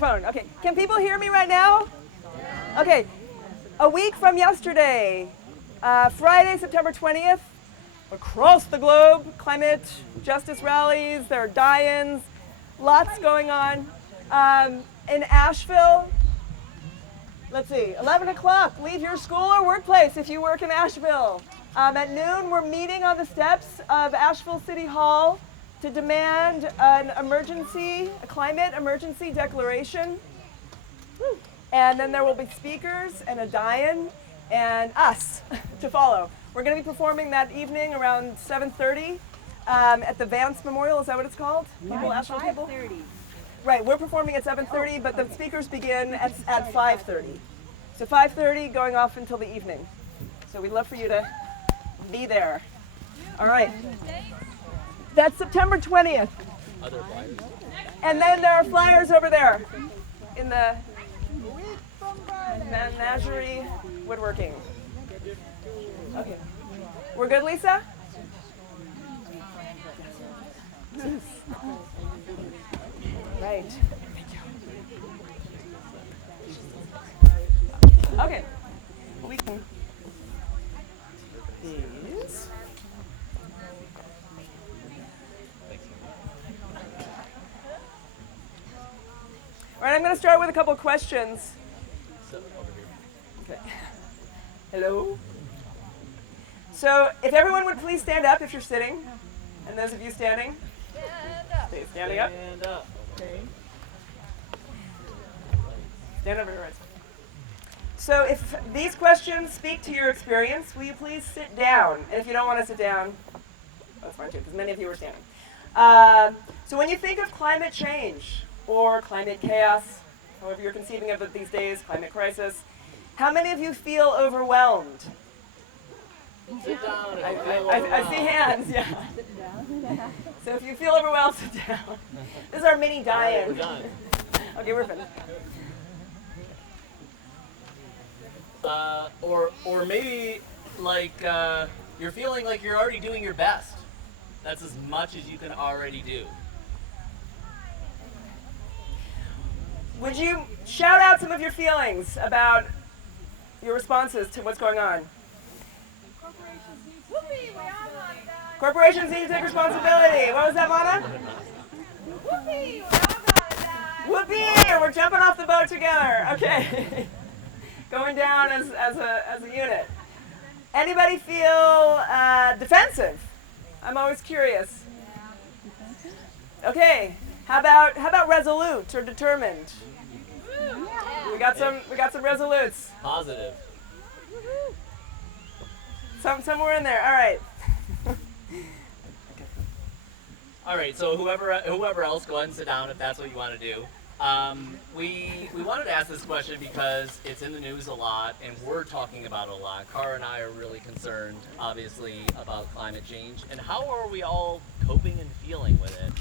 Phone. Okay, can people hear me right now? Okay, a week from yesterday, Friday, September 20th, across the globe, climate justice rallies, there are die-ins, lots going on. In Asheville, let's see, 11 o'clock, leave your school or workplace if you work in Asheville. At noon, we're meeting on the steps of Asheville City Hall to demand a climate emergency declaration. And then there will be speakers and a die-in and us to follow. We're going to be performing that evening around 7:30 at the Vance Memorial. Is that what it's called? People, Asheville people? 5:30. Right, we're performing at 7:30, but the speakers begin at 5:30. So 5:30 going off until the evening. So we'd love for you to be there. All right. That's September 20th. Other flyers. And then there are flyers over there in the menagerie woodworking. Okay. We're good, Lisa? Right. Okay. We can. These. All right, I'm going to start with a couple of questions. Okay. Hello? So, if everyone would please stand up if you're sitting, and those of you standing, stay standing up. Stand up. Okay. Stand over here. So, if these questions speak to your experience, will you please sit down? And if you don't want to sit down, that's fine too, because many of you are standing. So, when you think of climate change, or climate chaos, however you're conceiving of it these days, climate crisis, how many of you feel overwhelmed? Sit down. I see hands, yeah. So if you feel overwhelmed, sit down. This is our mini die-in. We're done. Okay, we're finished. Or maybe like you're feeling like you're already doing your best. That's as much as you can already do. Would you shout out some of your feelings about your responses to what's going on? Corporations need to take responsibility. What was that, Mana? Whoopee! We're all gonna die. Whoopee! We're jumping off the boat together. Okay. Going down as a unit. Anybody feel defensive? I'm always curious. Okay. How about resolute or determined? We got some resolutes. Positive. Somewhere in there. All right. All right. So whoever else, go ahead and sit down if that's what you want to do. We wanted to ask this question because it's in the news a lot, and we're talking about it a lot. Cara and I are really concerned, obviously, about climate change, and how are we all coping and feeling with it?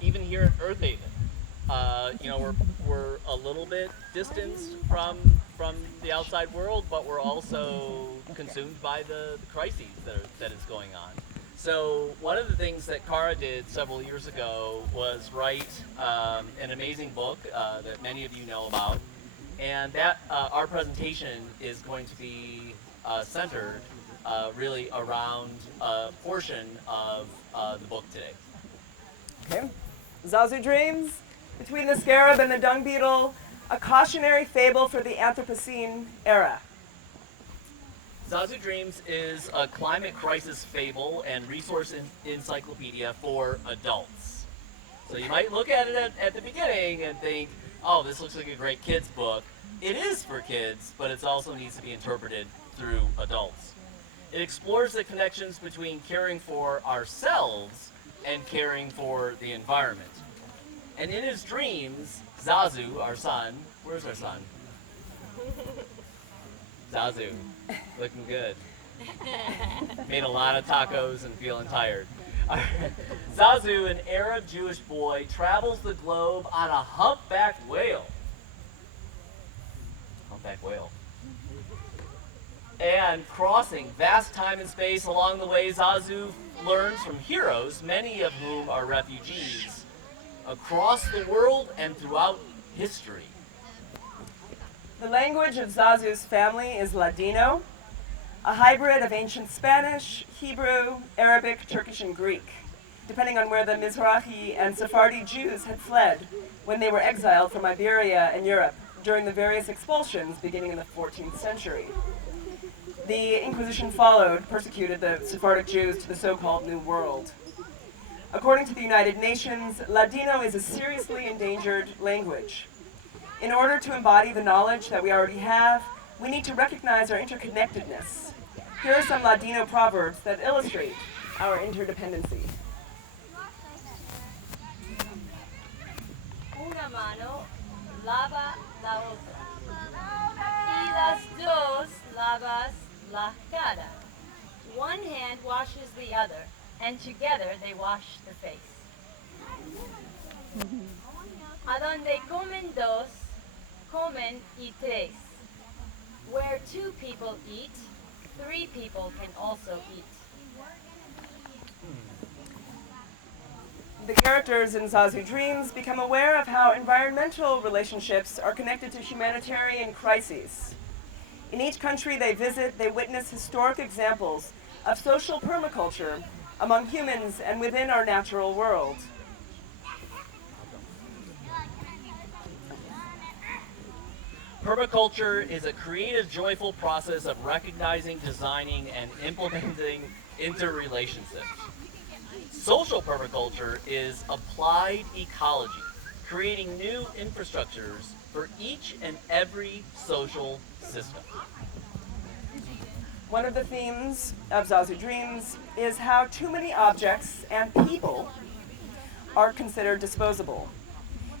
Even here at Earth Haven. We're a little bit distanced from the outside world, but we're also consumed by the crises that is going on. So one of the things that Cara did several years ago was write an amazing book that many of you know about, and that our presentation is going to be centered really around a portion of the book today. Okay. Zazu dreams. Between the scarab and the dung beetle, a cautionary fable for the Anthropocene era. Zazu Dreams is a climate crisis fable and resource encyclopedia for adults. So you might look at it at the beginning and think, oh, this looks like a great kids book. It is for kids, but it also needs to be interpreted through adults. It explores the connections between caring for ourselves and caring for the environment. And in his dreams, Zazu, our son, where's our son? Zazu, looking good. Made a lot of tacos and feeling tired. Zazu, an Arab Jewish boy, travels the globe on a humpback whale. Humpback whale. And crossing vast time and space along the way, Zazu learns from heroes, many of whom are refugees, across the world and throughout history. The language of Zazu's family is Ladino, a hybrid of ancient Spanish, Hebrew, Arabic, Turkish, and Greek, depending on where the Mizrahi and Sephardi Jews had fled when they were exiled from Iberia and Europe during the various expulsions beginning in the 14th century. The Inquisition persecuted the Sephardic Jews to the so-called New World. According to the United Nations, Ladino is a seriously endangered language. In order to embody the knowledge that we already have, we need to recognize our interconnectedness. Here are some Ladino proverbs that illustrate our interdependency. Una mano lava la otra. Y las dos lavas la cara. One hand washes the other, and together they wash the face. A donde comen dos, comen y tres. Where two people eat, three people can also eat. The characters in Zazu Dreams become aware of how environmental relationships are connected to humanitarian crises. In each country they visit, they witness historic examples of social permaculture among humans and within our natural world. Permaculture is a creative, joyful process of recognizing, designing, and implementing interrelationships. Social permaculture is applied ecology, creating new infrastructures for each and every social system. One of the themes of Zazu Dreams is how too many objects and people are considered disposable,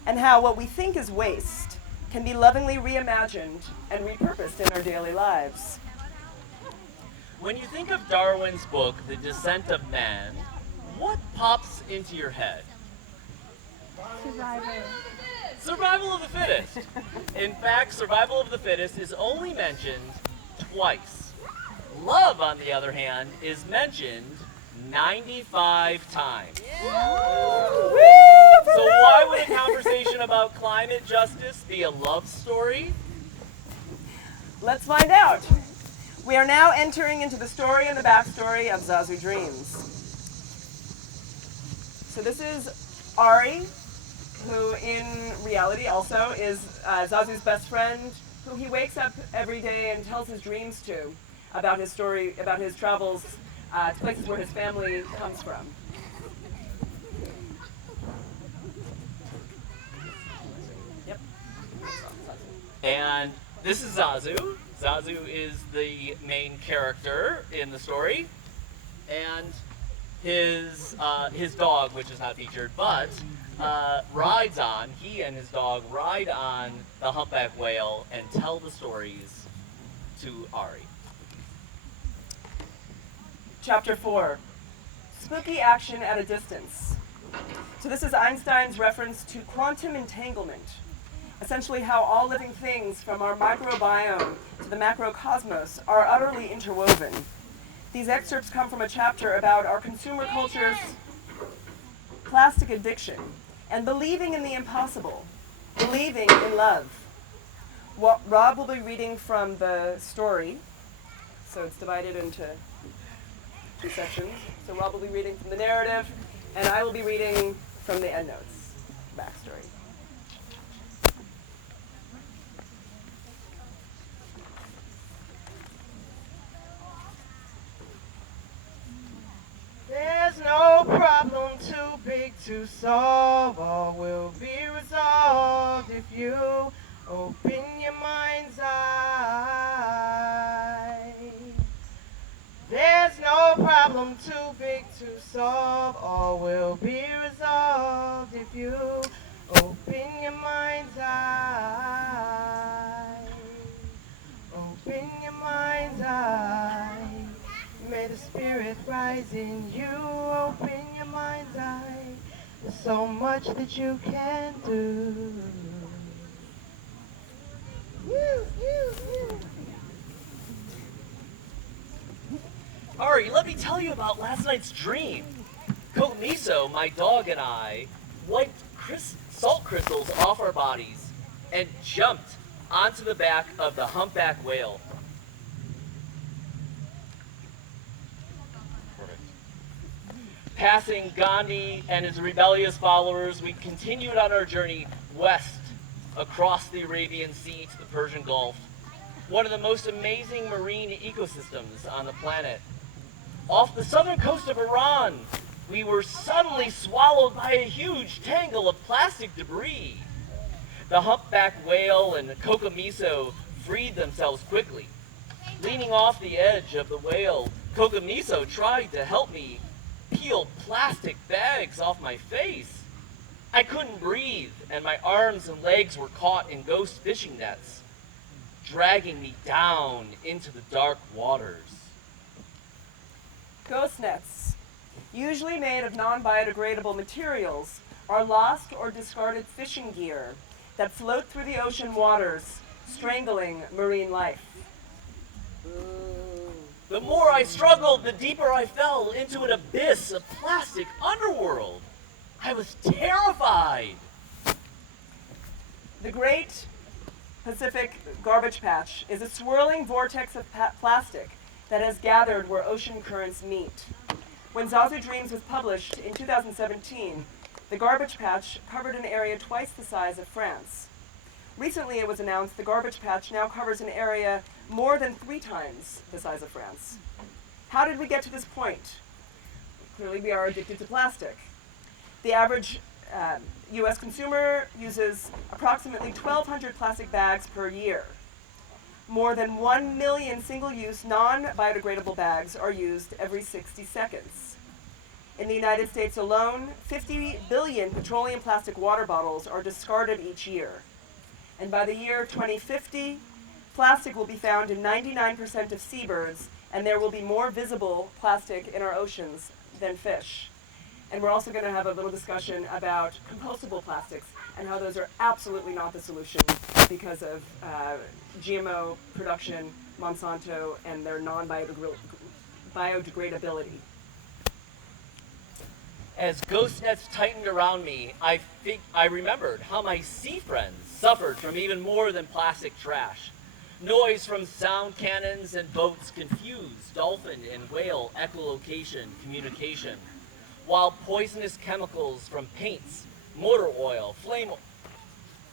and how what we think is waste can be lovingly reimagined and repurposed in our daily lives. When you think of Darwin's book, The Descent of Man, what pops into your head? Survival of the fittest. In fact, survival of the fittest is only mentioned twice. Love, on the other hand, is mentioned 95 times. So why would a conversation about climate justice be a love story? Let's find out. We are now entering into the story and the backstory of Zazu Dreams. So this is Ari, who in reality also is Zazu's best friend, who he wakes up every day and tells his dreams to about his story, about his travels to places where his family comes from. Yep. And this is Zazu. Zazu is the main character in the story. And his dog, which is not featured, but he and his dog ride on the humpback whale and tell the stories to Ari. Chapter 4, Spooky Action at a Distance. So this is Einstein's reference to quantum entanglement, essentially how all living things from our microbiome to the macrocosmos are utterly interwoven. These excerpts come from a chapter about our consumer culture's plastic addiction and believing in the impossible, believing in love. Rob will be reading from the story, so it's divided into two sections. So Rob will be reading from the narrative, and I will be reading from the endnotes, backstory. There's no problem too big to solve. All will be resolved if you open your mind's eye. There's no problem too big to solve. All will be resolved if you open your mind's eye. Open your mind's eye. May the spirit rise in you. Open your mind's eye. There's so much that you can do. Ari, let me tell you about last night's dream. Miso, my dog, and I wiped salt crystals off our bodies and jumped onto the back of the humpback whale. Passing Gandhi and his rebellious followers, we continued on our journey west across the Arabian Sea to the Persian Gulf, one of the most amazing marine ecosystems on the planet. Off the southern coast of Iran, we were suddenly swallowed by a huge tangle of plastic debris. The humpback whale and the kokomiso freed themselves quickly. Leaning off the edge of the whale, kokomiso tried to help me peel plastic bags off my face. I couldn't breathe, and my arms and legs were caught in ghost fishing nets, dragging me down into the dark waters. Ghost nets, usually made of non-biodegradable materials, are lost or discarded fishing gear that float through the ocean waters, strangling marine life. The more I struggled, the deeper I fell into an abyss of plastic underworld. I was terrified. The Great Pacific Garbage Patch is a swirling vortex of plastic that has gathered where ocean currents meet. When Zazu Dreams was published in 2017, the garbage patch covered an area twice the size of France. Recently, it was announced the garbage patch now covers an area more than 3 times the size of France. How did we get to this point? Clearly, we are addicted to plastic. The average U.S. consumer uses approximately 1,200 plastic bags per year. More than 1 million single-use, non-biodegradable bags are used every 60 seconds. In the United States alone, 50 billion petroleum plastic water bottles are discarded each year. And by the year 2050, plastic will be found in 99% of seabirds, and there will be more visible plastic in our oceans than fish. And we're also going to have a little discussion about compostable plastics and how those are absolutely not the solution because of GMO production, Monsanto, and their non-biodegradability. As ghost nets tightened around me, I remembered how my sea friends suffered from even more than plastic trash. Noise from sound cannons and boats confused dolphin and whale echolocation communication, while poisonous chemicals from paints, motor oil, flame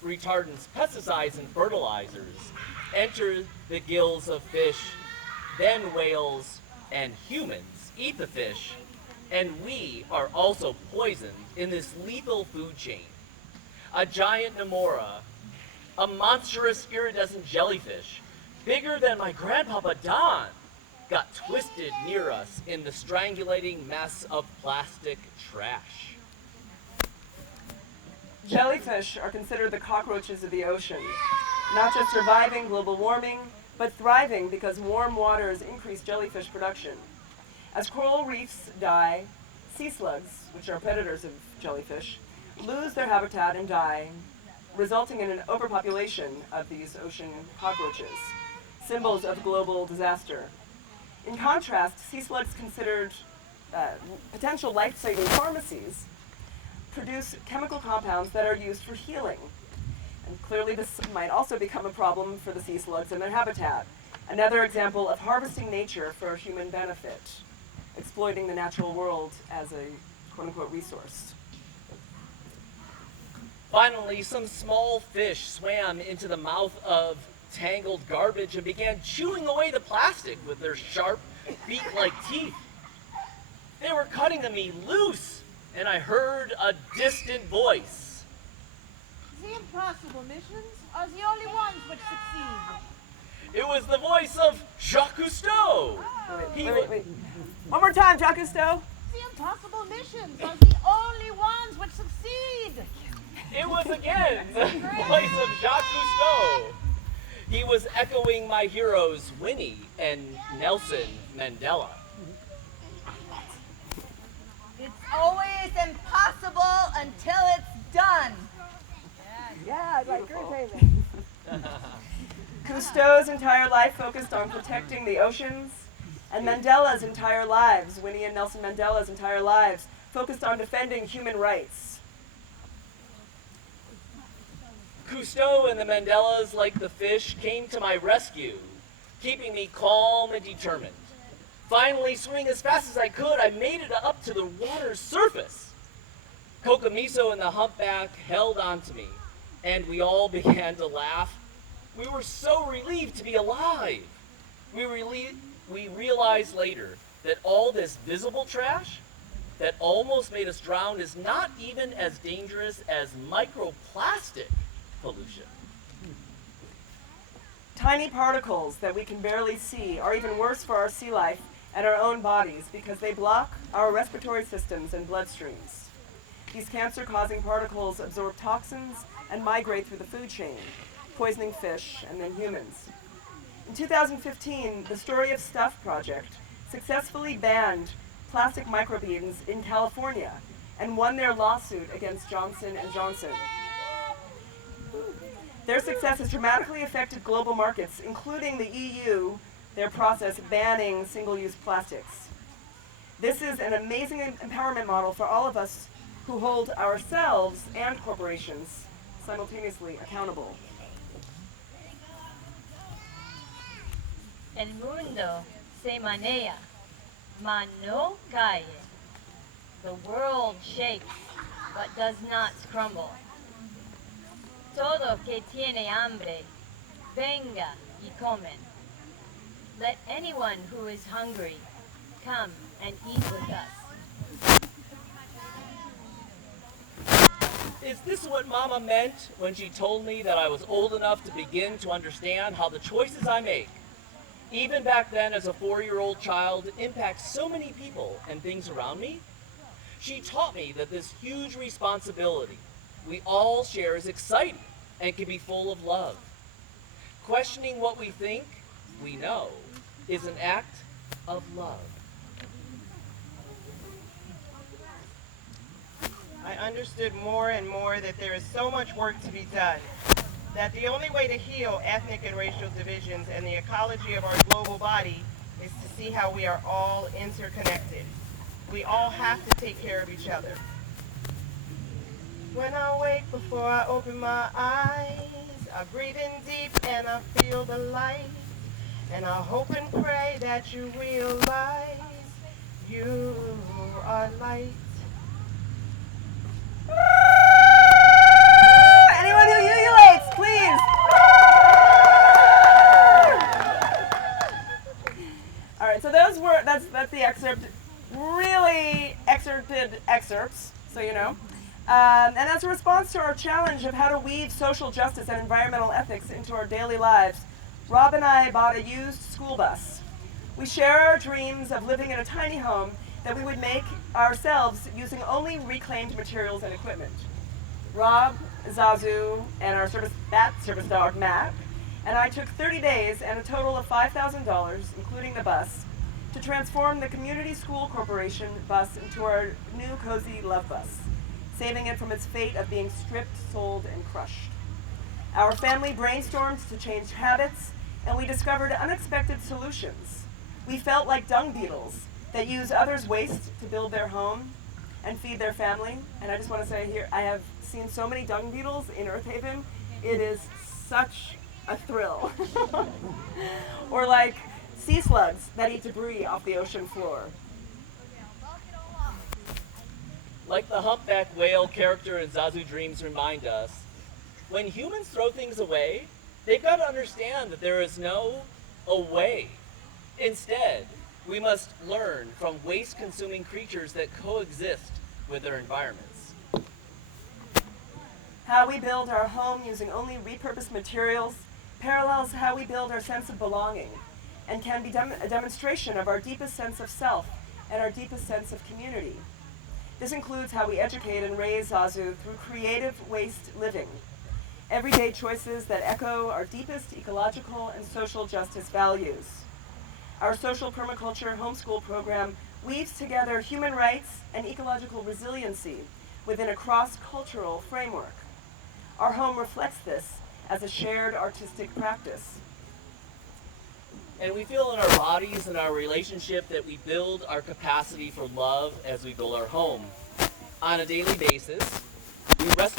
retardants, pesticides, and fertilizers enter the gills of fish. Then whales and humans eat the fish, and we are also poisoned in this lethal food chain. A giant Nemora, a monstrous iridescent jellyfish, bigger than my grandpapa Don, got twisted near us in the strangulating mess of plastic trash. Jellyfish are considered the cockroaches of the ocean, not just surviving global warming, but thriving because warm waters increase jellyfish production. As coral reefs die, sea slugs, which are predators of jellyfish, lose their habitat and die, resulting in an overpopulation of these ocean cockroaches, symbols of global disaster. In contrast, sea slugs considered potential life-saving pharmacies produce chemical compounds that are used for healing. And clearly this might also become a problem for the sea slugs and their habitat. Another example of harvesting nature for human benefit, exploiting the natural world as a quote-unquote resource. Finally, some small fish swam into the mouth of tangled garbage and began chewing away the plastic with their sharp, beak-like teeth. They were cutting the meat loose, and I heard a distant voice. The impossible missions are the only ones which succeed. It was the voice of Jacques Cousteau. Wait. One more time, Jacques Cousteau. The impossible missions are the only ones which succeed. It was again the voice of Jacques Cousteau. He was echoing my heroes Winnie and Nelson Mandela. It's always impossible until it's done. Yeah, like great payment. Cousteau's entire life focused on protecting the oceans, and Mandela's entire lives, Winnie and Nelson Mandela's entire lives, focused on defending human rights. Cousteau and the Mandelas, like the fish, came to my rescue, keeping me calm and determined. Finally, swimming as fast as I could, I made it up to the water's surface. Kokamiso and the humpback held on to me, and we all began to laugh. We were so relieved to be alive. We realized later that all this visible trash that almost made us drown is not even as dangerous as microplastic pollution. Tiny particles that we can barely see are even worse for our sea life and our own bodies because they block our respiratory systems and bloodstreams. These cancer-causing particles absorb toxins and migrate through the food chain, poisoning fish and then humans. In 2015, the Story of Stuff project successfully banned plastic microbeads in California and won their lawsuit against Johnson & Johnson. Their success has dramatically affected global markets, including the EU, their process banning single-use plastics. This is an amazing empowerment model for all of us who hold ourselves and corporations simultaneously accountable. El mundo se manea, mas no cae. The world shakes, but does not crumble. Todo que tiene hambre, venga y comen. Let anyone who is hungry come and eat with us. Is this what Mama meant when she told me that I was old enough to begin to understand how the choices I make, even back then as a 4-year-old child, impact so many people and things around me? She taught me that this huge responsibility we all share is exciting and can be full of love. Questioning what we think we know is an act of love. I understood more and more that there is so much work to be done, that the only way to heal ethnic and racial divisions and the ecology of our global body is to see how we are all interconnected. We all have to take care of each other. When I wake before I open my eyes, I breathe in deep and I feel the light. And I hope and pray that you realize you are light. Anyone who ululates, please. All right, so that's the excerpt, really excerpted excerpts, so you know. And as a response to our challenge of how to weave social justice and environmental ethics into our daily lives, Rob and I bought a used school bus. We share our dreams of living in a tiny home that we would make ourselves using only reclaimed materials and equipment. Rob, Zazu, and our service dog, Matt, and I took 30 days and a total of $5,000, including the bus, to transform the Community School Corporation bus into our new cozy love bus, saving it from its fate of being stripped, sold, and crushed. Our family brainstormed to change habits, and we discovered unexpected solutions. We felt like dung beetles that use others' waste to build their home and feed their family. And I just want to say here, I have seen so many dung beetles in Earth Haven. It is such a thrill. Or like sea slugs that eat debris off the ocean floor. Like the humpback whale character in Zazu Dreams remind us, when humans throw things away, they've got to understand that there is no away. Instead, we must learn from waste-consuming creatures that coexist with their environments. How we build our home using only repurposed materials parallels how we build our sense of belonging and can be a demonstration of our deepest sense of self and our deepest sense of community. This includes how we educate and raise Zazu through creative waste living, everyday choices that echo our deepest ecological and social justice values. Our social permaculture homeschool program weaves together human rights and ecological resiliency within a cross-cultural framework. Our home reflects this as a shared artistic practice. And we feel in our bodies and our relationship that we build our capacity for love as we build our home. On a daily basis, we rest